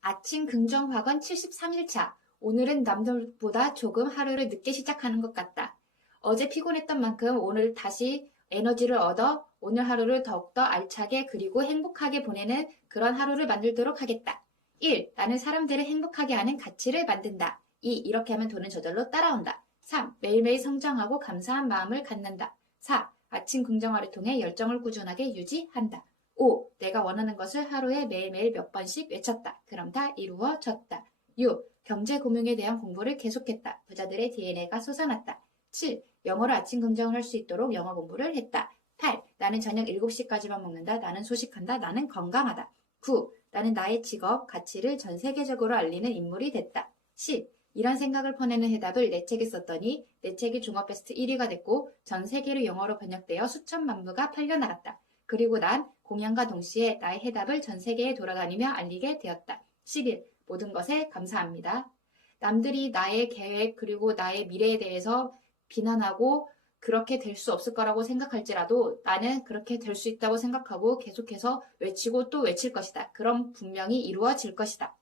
아침 긍정학원 73일차. 오늘은 남들보다 조금 하루를 늦게 시작하는 것 같다. 어제 피곤했던 만큼 오늘 다시 에너지를 얻어 오늘 하루를 더욱더 알차게 그리고 행복하게 보내는 그런 하루를 만들도록 하겠다. 1. 나는 사람들을 행복하게 하는 가치를 만든다. 2. 이렇게 하면 돈은 저절로 따라온다. 3. 매일매일 성장하고 감사한 마음을 갖는다. 4. 아침 긍정화를 통해 열정을 꾸준하게 유지한다. 5. 내가 원하는 것을 하루에 매일매일 몇 번씩 외쳤다. 그럼 다 이루어졌다. 6. 경제 금융에 대한 공부를 계속했다. 부자들의 DNA가 솟아났다. 7. 영어를 아침 긍정을 할 수 있도록 영어 공부를 했다. 8. 나는 저녁 7시까지만 먹는다. 나는 소식한다. 나는 건강하다. 9. 나는 나의 직업, 가치를 전 세계적으로 알리는 인물이 됐다. 10. 이런 생각을 퍼내는 해답을 내 책에 썼더니 내 책이 종합 베스트 1위가 됐고 전 세계로 영어로 번역되어 수천만 부가 팔려 나갔다. 그리고 난 공연과 동시에 나의 해답을 전 세계에 돌아다니며 알리게 되었다. 11. 모든 것에 감사합니다. 남들이 나의 계획 그리고 나의 미래에 대해서 비난하고 그렇게 될 수 없을 거라고 생각할지라도 나는 그렇게 될 수 있다고 생각하고 계속해서 외치고 또 외칠 것이다. 그럼 분명히 이루어질 것이다.